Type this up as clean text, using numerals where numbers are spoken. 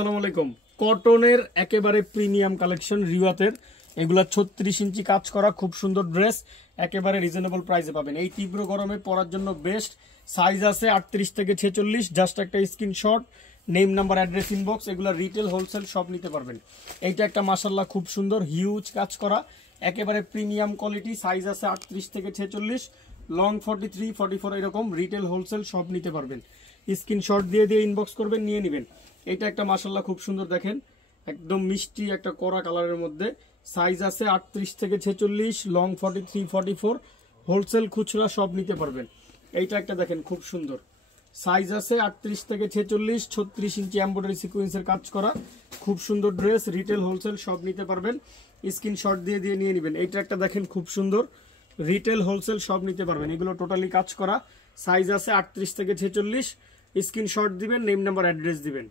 আসসালামু আলাইকুম। কটনের একেবারে প্রিমিয়াম কালেকশন রিওয়াতের, এগুলা 36 ইঞ্চি কাজ করা খুব সুন্দর ড্রেস, একেবারে রিজনেবল প্রাইসে পাবেন। এই তীব্র গরমে পরার জন্য বেস্ট। সাইজ আছে 38 থেকে 46। জাস্ট একটা screenshot, name number address inbox, এগুলা রিটেল হোলসেল সব নিতে পারবেন। এইটা একটা মাশাআল্লাহ খুব সুন্দর হিউজ কাজ করা, একেবারে প্রিমিয়াম কোয়ালিটি। সাইজ আছে 38 থেকে 46, লং 43 44, এরকম রিটেল হোলসেল সব নিতে পারবেন। স্ক্রিনশট দিয়ে ইনবক্স করবেন, নিয়ে নেবেন। এটা একটা মাশাআল্লাহ খুব সুন্দর, দেখেন একদম মিষ্টি একটা কড়া কালারের মধ্যে। সাইজ আছে 38 থেকে 46, লং 43 44, হোলসেল খুচরা সব নিতে পারবেন। এইটা একটা দেখেন খুব সুন্দর, সাইজ আছে 38 থেকে 46, 36 ইঞ্চি এমব্রয়ডারি সিকোয়েন্সের কাজ করা খুব সুন্দর ড্রেস, রিটেল হোলসেল সব নিতে পারবেন। স্ক্রিনশট দিয়ে নিয়ে নেবেন। এইটা একটা দেখেন খুব সুন্দর, রিটেল হোলসেল সব নিতে পারবেন। এগুলো টোটালি কাজ করা, সাইজ আছে 38 থেকে 46। স্ক্রিনশট দিবেন, নেম নাম্বার অ্যাড্রেস দিবেন।